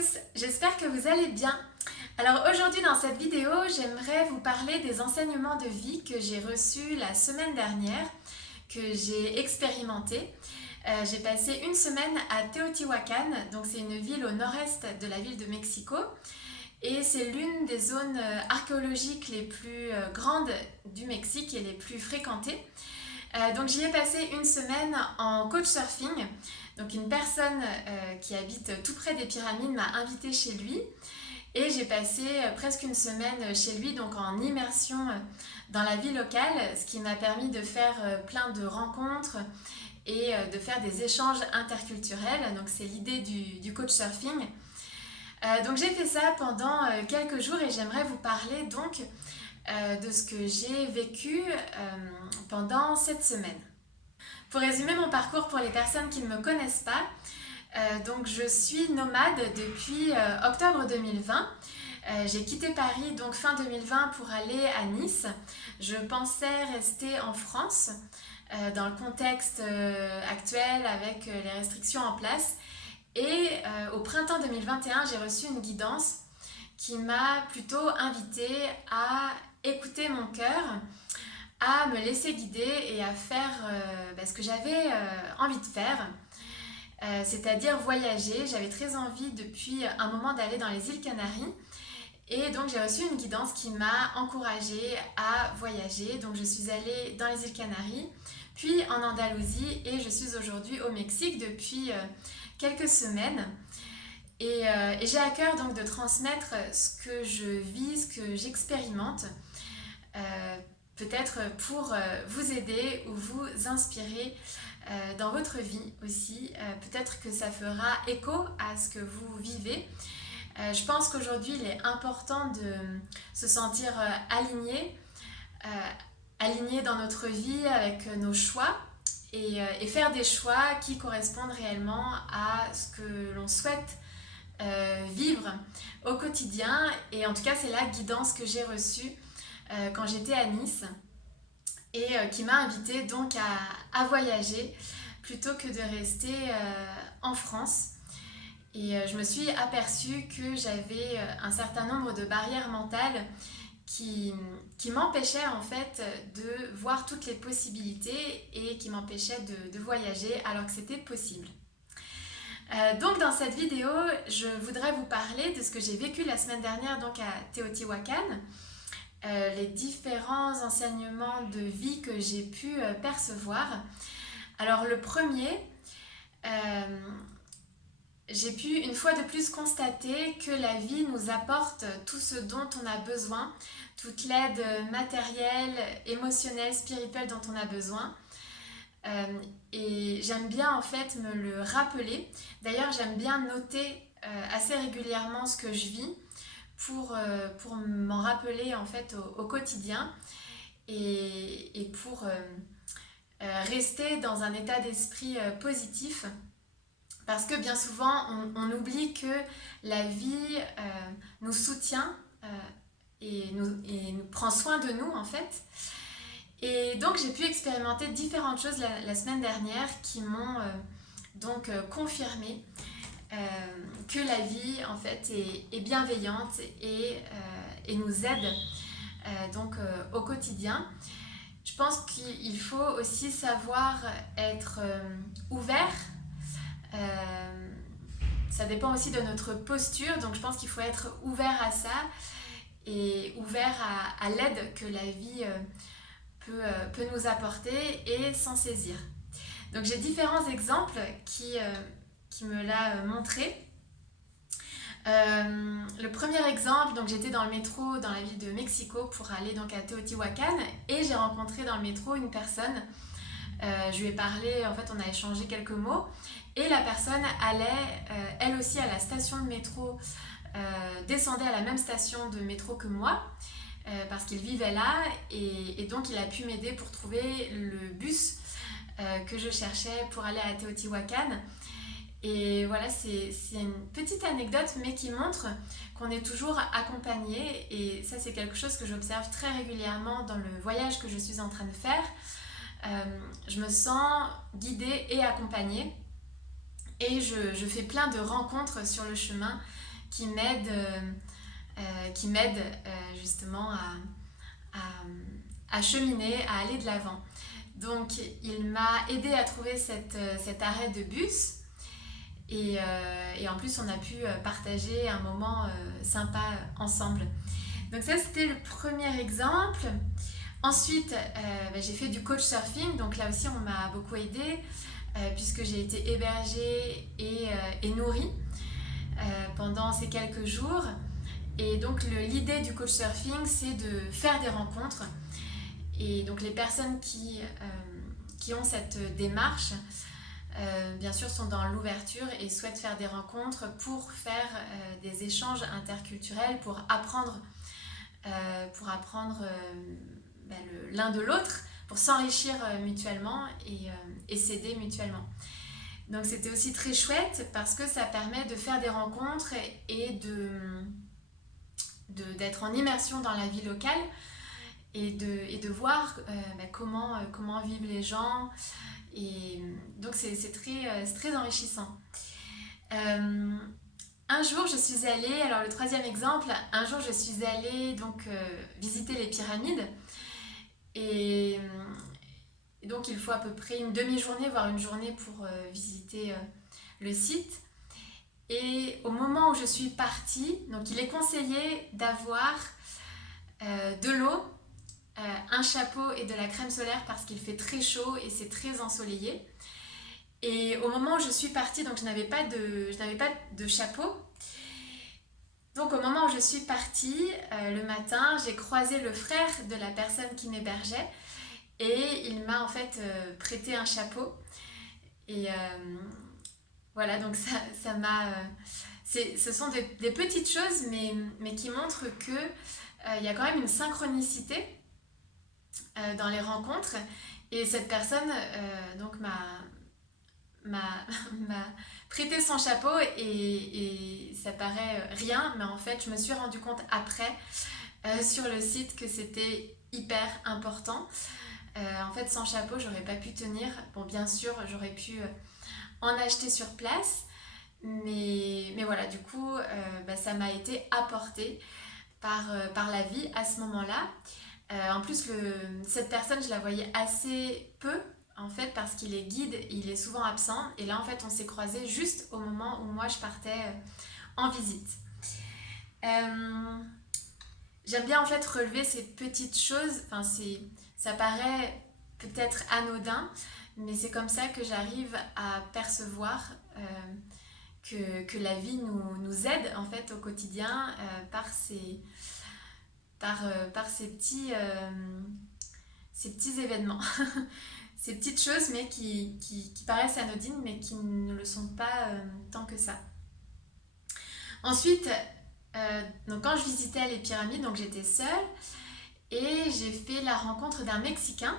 tous, j'espère que vous allez bien. Alors aujourd'hui dans cette vidéo, j'aimerais vous parler des enseignements de vie que j'ai reçus la semaine dernière, que j'ai expérimenté. J'ai passé une semaine à Teotihuacan, donc c'est une ville au nord-est de la ville de Mexico, et c'est l'une des zones archéologiques les plus grandes du Mexique et les plus fréquentées. Donc j'y ai passé une semaine en couchsurfing. Donc une personne qui habite tout près des pyramides m'a invitée chez lui et j'ai passé presque une semaine chez lui, donc en immersion dans la vie locale, ce qui m'a permis de faire plein de rencontres et de faire des échanges interculturels. Donc c'est l'idée du couchsurfing. Donc j'ai fait ça pendant quelques jours et j'aimerais vous parler donc de ce que j'ai vécu pendant cette semaine. Pour résumer mon parcours pour les personnes qui ne me connaissent pas, donc je suis nomade depuis octobre 2020. J'ai quitté Paris donc fin 2020 pour aller à Nice. Je pensais rester en France dans le contexte actuel avec les restrictions en place. Et au printemps 2021, j'ai reçu une guidance qui m'a plutôt invitée à écouter mon cœur, à me laisser guider et à faire ce que j'avais envie de faire, c'est-à-dire voyager. J'avais très envie depuis un moment d'aller dans les îles Canaries et donc j'ai reçu une guidance qui m'a encouragée à voyager. Donc je suis allée dans les îles Canaries, puis en Andalousie et je suis aujourd'hui au Mexique depuis quelques semaines. Et j'ai à cœur donc de transmettre ce que je vis, ce que j'expérimente, peut-être pour vous aider ou vous inspirer dans votre vie aussi. Peut-être que ça fera écho à ce que vous vivez. Je pense qu'aujourd'hui, il est important de se sentir aligné dans notre vie avec nos choix et faire des choix qui correspondent réellement à ce que l'on souhaite vivre au quotidien. Et en tout cas, c'est la guidance que j'ai reçue quand j'étais à Nice et qui m'a invitée donc à voyager plutôt que de rester en France. Et je me suis aperçue que j'avais un certain nombre de barrières mentales qui m'empêchaient en fait de voir toutes les possibilités et qui m'empêchaient de voyager alors que c'était possible. Donc dans cette vidéo, je voudrais vous parler de ce que j'ai vécu la semaine dernière donc à Teotihuacan, les différents enseignements de vie que j'ai pu percevoir. Alors le premier, j'ai pu une fois de plus constater que la vie nous apporte tout ce dont on a besoin, toute l'aide matérielle, émotionnelle, spirituelle dont on a besoin. Et j'aime bien en fait me le rappeler. D'ailleurs, j'aime bien noter assez régulièrement ce que je vis pour m'en rappeler en fait au quotidien et pour rester dans un état d'esprit positif. Parce que bien souvent, on oublie que la vie nous soutient et nous prend soin de nous en fait. Et donc j'ai pu expérimenter différentes choses la semaine dernière qui m'ont confirmé que la vie en fait est bienveillante et nous aide au quotidien. Je pense qu'il faut aussi savoir être ouvert. Ça dépend aussi de notre posture, donc je pense qu'il faut être ouvert à ça et ouvert à l'aide que la vie peut nous apporter et s'en saisir. Donc j'ai différents exemples qui me l'a montré. Le premier exemple, donc j'étais dans le métro dans la ville de Mexico pour aller donc à Teotihuacan et j'ai rencontré dans le métro une personne. Je lui ai parlé, en fait on a échangé quelques mots et la personne allait elle aussi à la station de métro, descendait à la même station de métro que moi parce qu'il vivait là et donc il a pu m'aider pour trouver le bus que je cherchais pour aller à Teotihuacan. Et voilà, c'est une petite anecdote mais qui montre qu'on est toujours accompagné et ça c'est quelque chose que j'observe très régulièrement dans le voyage que je suis en train de faire. Je me sens guidée et accompagnée et je fais plein de rencontres sur le chemin qui m'aide justement à cheminer, à aller de l'avant. Donc il m'a aidé à trouver cet arrêt de bus et en plus on a pu partager un moment sympa ensemble. Donc ça c'était le premier exemple. Ensuite j'ai fait du coach surfing, donc là aussi on m'a beaucoup aidé puisque j'ai été hébergée et nourrie pendant ces quelques jours. Et donc l'idée du coach surfing c'est de faire des rencontres. Et donc les personnes qui ont cette démarche, bien sûr, sont dans l'ouverture et souhaitent faire des rencontres pour faire des échanges interculturels, pour apprendre l'un de l'autre, pour s'enrichir mutuellement et s'aider mutuellement. Donc c'était aussi très chouette parce que ça permet de faire des rencontres et d'être en immersion dans la vie locale et de voir comment vivent les gens. Et donc c'est très enrichissant. Un jour je suis allée, alors le troisième exemple, un jour je suis allée donc visiter les pyramides et donc il faut à peu près une demi-journée voire une journée pour visiter le site. Et au moment où je suis partie, donc il est conseillé d'avoir de l'eau, un chapeau et de la crème solaire parce qu'il fait très chaud et c'est très ensoleillé. Et au moment où je suis partie, donc je n'avais pas de chapeau. Donc au moment où je suis partie, le matin, j'ai croisé le frère de la personne qui m'hébergeait et il m'a en fait prêté un chapeau. Et voilà, donc ça m'a... ce sont des petites choses mais qui montrent que il y a quand même une synchronicité dans les rencontres et cette personne donc m'a prêté son chapeau et ça paraît rien mais en fait je me suis rendu compte après sur le site que c'était hyper important. En fait sans chapeau j'aurais pas pu tenir. Bon bien sûr j'aurais pu en acheter sur place mais voilà du coup ça m'a été apporté par la vie à ce moment-là. En plus, cette personne, je la voyais assez peu, en fait, parce qu'il est guide, il est souvent absent. Et là, en fait, on s'est croisés juste au moment où moi, je partais en visite. J'aime bien, en fait, relever ces petites choses. Enfin, ça paraît peut-être anodin, mais c'est comme ça que j'arrive à percevoir que la vie nous aide, en fait, au quotidien par ces petits événements, ces petites choses mais qui paraissent anodines mais qui ne le sont pas tant que ça. Ensuite, donc quand je visitais les pyramides, donc j'étais seule et j'ai fait la rencontre d'un Mexicain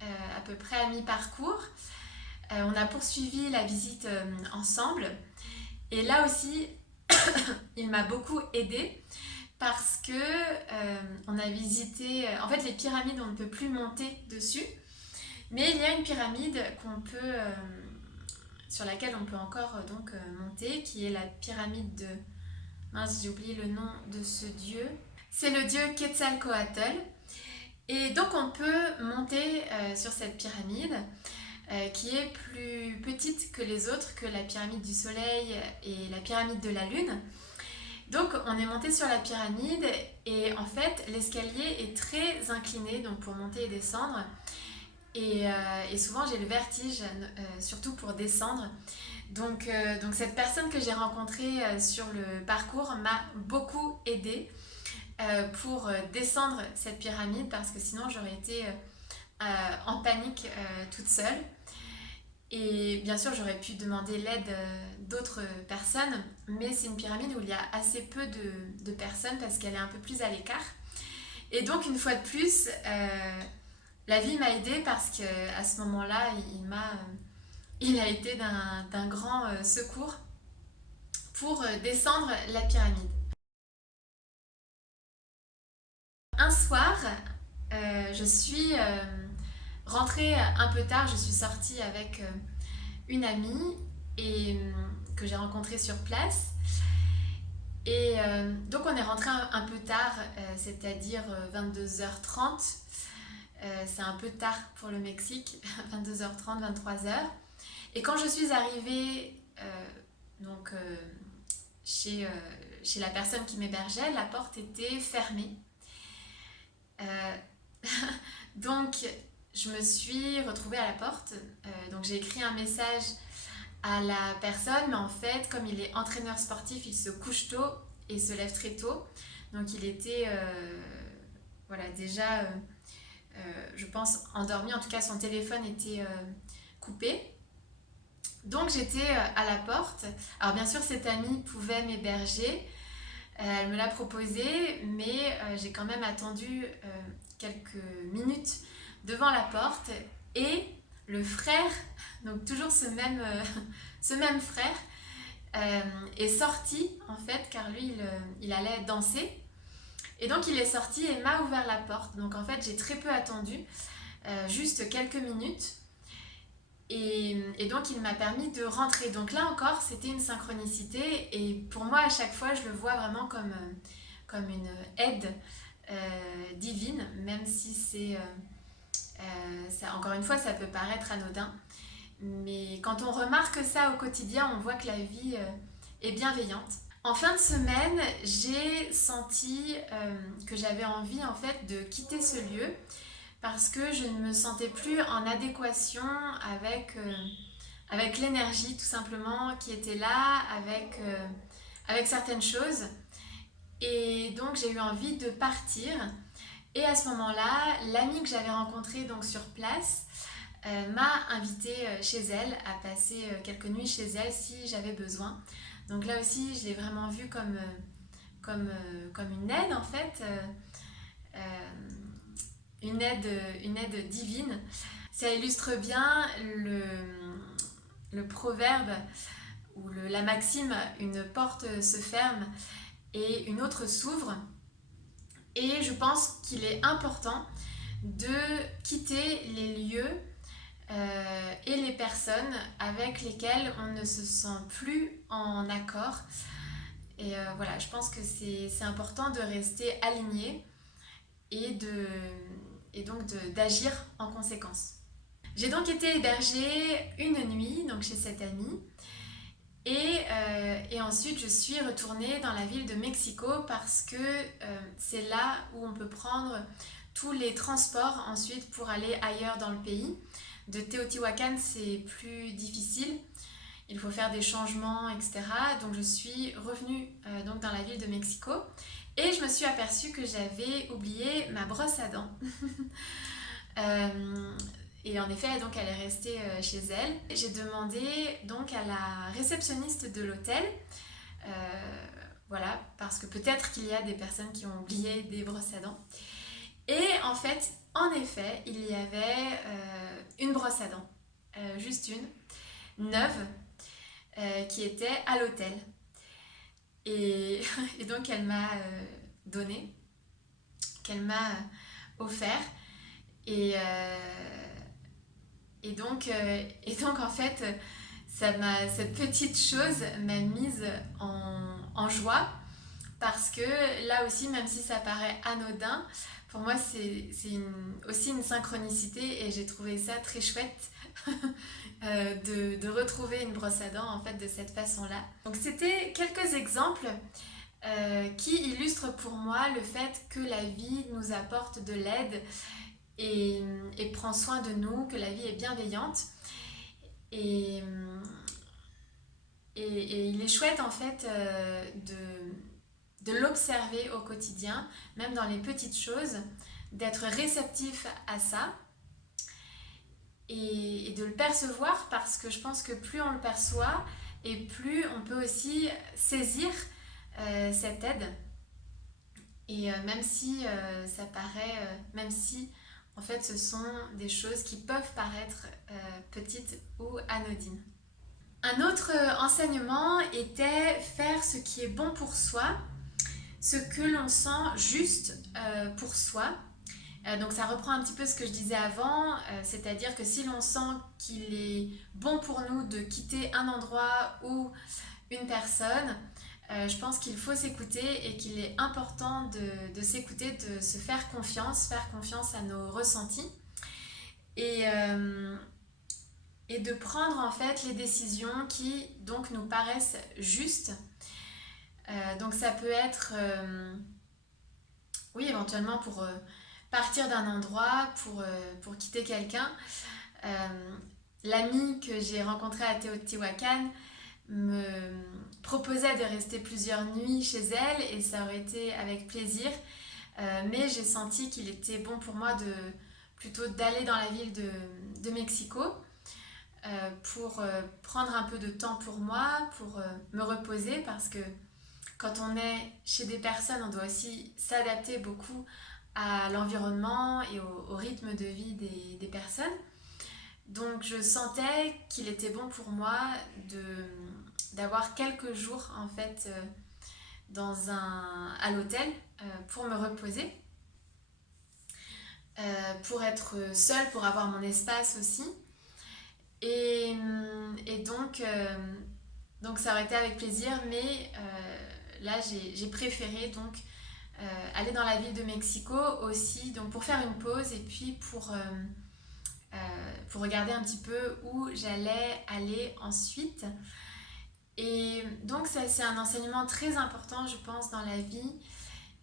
à peu près à mi-parcours. On a poursuivi la visite ensemble et là aussi il m'a beaucoup aidée parce que on a visité... En fait, les pyramides, on ne peut plus monter dessus. Mais il y a une pyramide sur laquelle on peut encore monter, qui est la pyramide de... Mince, j'ai oublié le nom de ce dieu. C'est le dieu Quetzalcoatl. Et donc, on peut monter sur cette pyramide qui est plus petite que les autres, que la pyramide du soleil et la pyramide de la lune. Donc on est monté sur la pyramide et en fait l'escalier est très incliné donc pour monter et descendre et souvent j'ai le vertige surtout pour descendre. Donc cette personne que j'ai rencontrée sur le parcours m'a beaucoup aidée pour descendre cette pyramide parce que sinon j'aurais été en panique toute seule. Et bien sûr, j'aurais pu demander l'aide d'autres personnes, mais c'est une pyramide où il y a assez peu de personnes parce qu'elle est un peu plus à l'écart. Et donc, une fois de plus, la vie m'a aidée parce qu'à ce moment-là, il a été d'un grand secours pour descendre la pyramide. Un soir, je suis rentrée un peu tard, je suis sortie avec une amie que j'ai rencontrée sur place. Et donc on est rentré un peu tard, c'est-à-dire 22h30. C'est un peu tard pour le Mexique, 22h30, 23h. Et quand je suis arrivée donc, chez, chez la personne qui m'hébergeait, la porte était fermée. Euh, donc je me suis retrouvée à la porte. Donc j'ai écrit un message à la personne, mais en fait, comme il est entraîneur sportif, il se couche tôt et se lève très tôt. Donc il était voilà, déjà, je pense, endormi. En tout cas, son téléphone était coupé. Donc j'étais à la porte. Alors bien sûr, cette amie pouvait m'héberger. Elle me l'a proposé, mais j'ai quand même attendu quelques minutes devant la porte. Et le frère, donc toujours ce même frère, est sorti en fait, car lui il allait danser. Et donc il est sorti et m'a ouvert la porte. Donc en fait j'ai très peu attendu, juste quelques minutes. Et donc il m'a permis de rentrer. Donc là encore c'était une synchronicité. Et pour moi à chaque fois je le vois vraiment comme une aide divine. Même si ça, encore une fois ça peut paraître anodin. Mais quand on remarque ça au quotidien, on voit que la vie est bienveillante. En fin de semaine, j'ai senti que j'avais envie en fait de quitter ce lieu parce que je ne me sentais plus en adéquation avec l'énergie tout simplement qui était là, avec certaines choses. Et donc j'ai eu envie de partir. Et à ce moment-là, l'amie que j'avais rencontrée donc sur place m'a invitée chez elle à passer quelques nuits chez elle si j'avais besoin. Donc là aussi, je l'ai vraiment vue comme une aide en fait, une aide divine. Ça illustre bien le proverbe ou la maxime, une porte se ferme et une autre s'ouvre. Et je pense qu'il est important de quitter les lieux et les personnes avec lesquelles on ne se sent plus en accord. Et voilà, je pense que c'est important de rester aligné et, donc d'agir en conséquence. J'ai donc été hébergée une nuit donc chez cette amie. Et ensuite, je suis retournée dans la ville de Mexico parce que c'est là où on peut prendre tous les transports ensuite pour aller ailleurs dans le pays. De Teotihuacan, c'est plus difficile. Il faut faire des changements, etc. Donc je suis revenue donc dans la ville de Mexico et je me suis aperçue que j'avais oublié ma brosse à dents. Et en effet, donc elle est restée chez elle. J'ai demandé donc à la réceptionniste de l'hôtel, voilà, parce que peut-être qu'il y a des personnes qui ont oublié des brosses à dents. Et en effet, il y avait une brosse à dents, juste une, neuve, qui était à l'hôtel. Et, et donc elle m'a donné, qu'elle m'a offert. Et, donc en fait, cette petite chose m'a mise en joie parce que là aussi, même si ça paraît anodin, pour moi c'est aussi une synchronicité et j'ai trouvé ça très chouette de retrouver une brosse à dents en fait de cette façon-là. Donc c'était quelques exemples qui illustrent pour moi le fait que la vie nous apporte de l'aide et prend soin de nous, que la vie est bienveillante. Et, et il est chouette en fait de l'observer au quotidien, même dans les petites choses, d'être réceptif à ça et de le percevoir parce que je pense que plus on le perçoit et plus on peut aussi saisir cette aide. Et même si ça paraît, même si en fait, ce sont des choses qui peuvent paraître petites ou anodines. Un autre enseignement était faire ce qui est bon pour soi, ce que l'on sent juste pour soi. Donc ça reprend un petit peu ce que je disais avant, c'est-à-dire que si l'on sent qu'il est bon pour nous de quitter un endroit ou une personne, Je pense qu'il faut s'écouter et qu'il est important de s'écouter, de se faire confiance à nos ressentis et, euh, et de prendre en fait les décisions qui donc nous paraissent justes. Donc ça peut être, oui, éventuellement pour partir d'un endroit, pour quitter quelqu'un. Euh, L'amie que j'ai rencontrée à Teotihuacan me proposait de rester plusieurs nuits chez elle et ça aurait été avec plaisir. Mais j'ai senti qu'il était bon pour moi plutôt d'aller dans la ville de Mexico pour prendre un peu de temps pour moi, pour me reposer parce que quand on est chez des personnes, on doit aussi s'adapter beaucoup à l'environnement et au rythme de vie des personnes. Donc je sentais qu'il était bon pour moi d'avoir quelques jours en fait à l'hôtel pour me reposer, pour être seule, pour avoir mon espace aussi. Et, donc ça aurait été avec plaisir, mais là j'ai préféré donc aller dans la ville de Mexico aussi, donc pour faire une pause et puis pour regarder un petit peu où j'allais aller ensuite. Et donc ça c'est un enseignement très important je pense dans la vie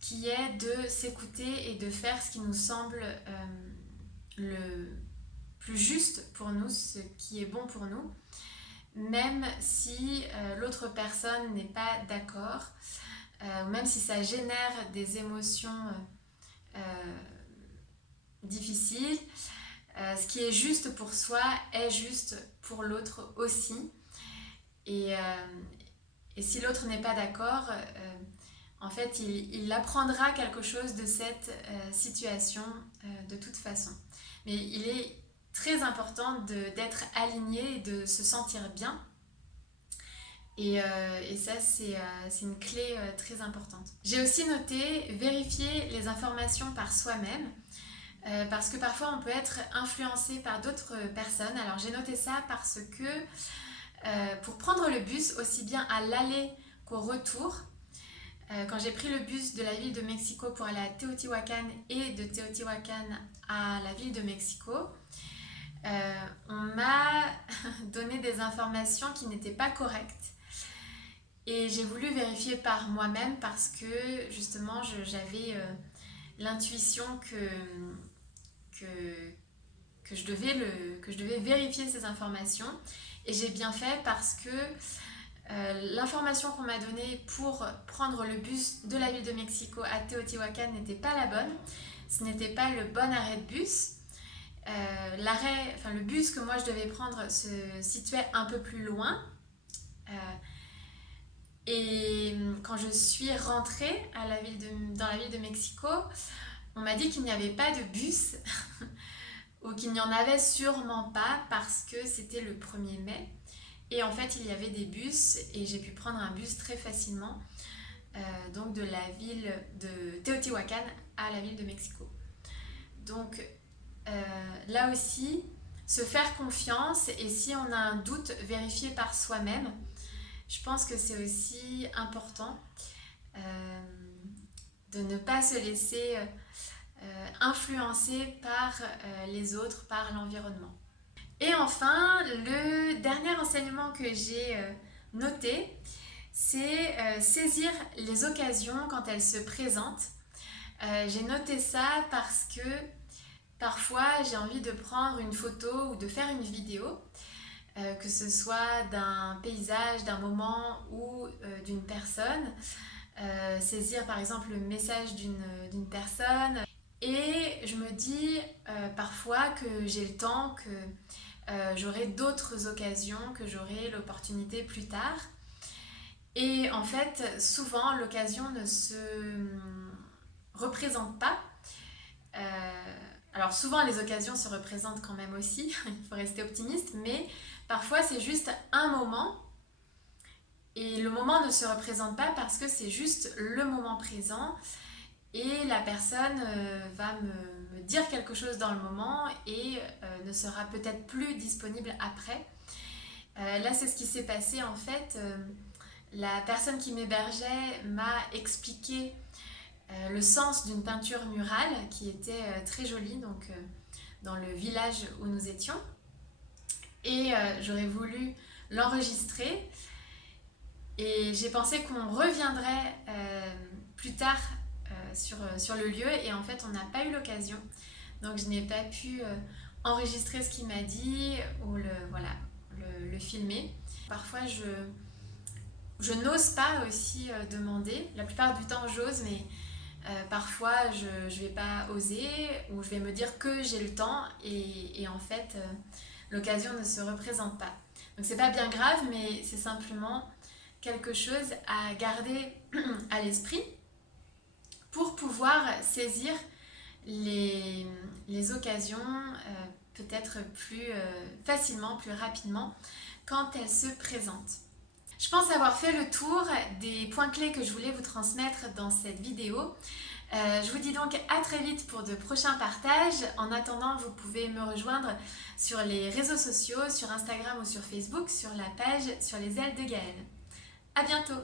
qui est de s'écouter et de faire ce qui nous semble le plus juste pour nous, ce qui est bon pour nous, même si l'autre personne n'est pas d'accord, ou même si ça génère des émotions difficiles. Ce qui est juste pour soi est juste pour l'autre aussi. Et, et si l'autre n'est pas d'accord, en fait, il apprendra quelque chose de cette situation de toute façon. Mais il est très important d'être aligné et de se sentir bien. Et ça, c'est une clé très importante. J'ai aussi noté vérifier les informations par soi-même. Parce que parfois on peut être influencé par d'autres personnes. Alors j'ai noté ça parce que pour prendre le bus aussi bien à l'aller qu'au retour, quand j'ai pris le bus de la ville de Mexico pour aller à Teotihuacan et de Teotihuacan à la ville de Mexico, on m'a donné des informations qui n'étaient pas correctes. Et j'ai voulu vérifier par moi-même parce que justement j'avais l'intuition que je devais vérifier ces informations. Et j'ai bien fait parce que l'information qu'on m'a donnée pour prendre le bus de la ville de Mexico à Teotihuacan n'était pas la bonne. Ce n'était pas le bon arrêt de bus. Le bus que moi je devais prendre se situait un peu plus loin. Et quand je suis rentrée dans la ville de Mexico, on m'a dit qu'il n'y avait pas de bus ou qu'il n'y en avait sûrement pas parce que c'était le 1er mai. Et en fait, il y avait des bus et j'ai pu prendre un bus très facilement donc de la ville de Teotihuacan à la ville de Mexico. Donc là aussi, se faire confiance et si on a un doute, vérifier par soi-même. Je pense que c'est aussi important de ne pas se laisser influencer par les autres, par l'environnement. Et enfin, le dernier enseignement que j'ai noté, c'est saisir les occasions quand elles se présentent. J'ai noté ça parce que parfois j'ai envie de prendre une photo ou de faire une vidéo, que ce soit d'un paysage, d'un moment ou d'une personne, saisir par exemple le message d'une personne. Et je me dis parfois que j'ai le temps, que j'aurai d'autres occasions, que j'aurai l'opportunité plus tard. Et en fait, souvent, l'occasion ne se représente pas. Alors souvent, les occasions se représentent quand même aussi, il faut rester optimiste, mais parfois c'est juste un moment. Et le moment ne se représente pas parce que c'est juste le moment présent. Et la personne va me dire quelque chose dans le moment et ne sera peut-être plus disponible après. Là, c'est ce qui s'est passé en fait. la personne qui m'hébergeait m'a expliqué le sens d'une peinture murale qui était très jolie donc, dans le village où nous étions. Et j'aurais voulu l'enregistrer et j'ai pensé qu'on reviendrait plus tard sur le lieu et en fait on n'a pas eu l'occasion. Donc je n'ai pas pu enregistrer ce qu'il m'a dit ou le filmer. Parfois je n'ose pas aussi demander. La plupart du temps j'ose, mais parfois je ne vais pas oser ou je vais me dire que j'ai le temps et en fait l'occasion ne se représente pas. Donc c'est pas bien grave, mais c'est simplement quelque chose à garder à l'esprit pour pouvoir saisir les occasions peut-être plus facilement, plus rapidement quand elles se présentent. Je pense avoir fait le tour des points clés que je voulais vous transmettre dans cette vidéo. Je vous dis donc à très vite pour de prochains partages. En attendant, vous pouvez me rejoindre sur les réseaux sociaux, sur Instagram ou sur Facebook, sur la page Sur les ailes de Gaëlle. À bientôt!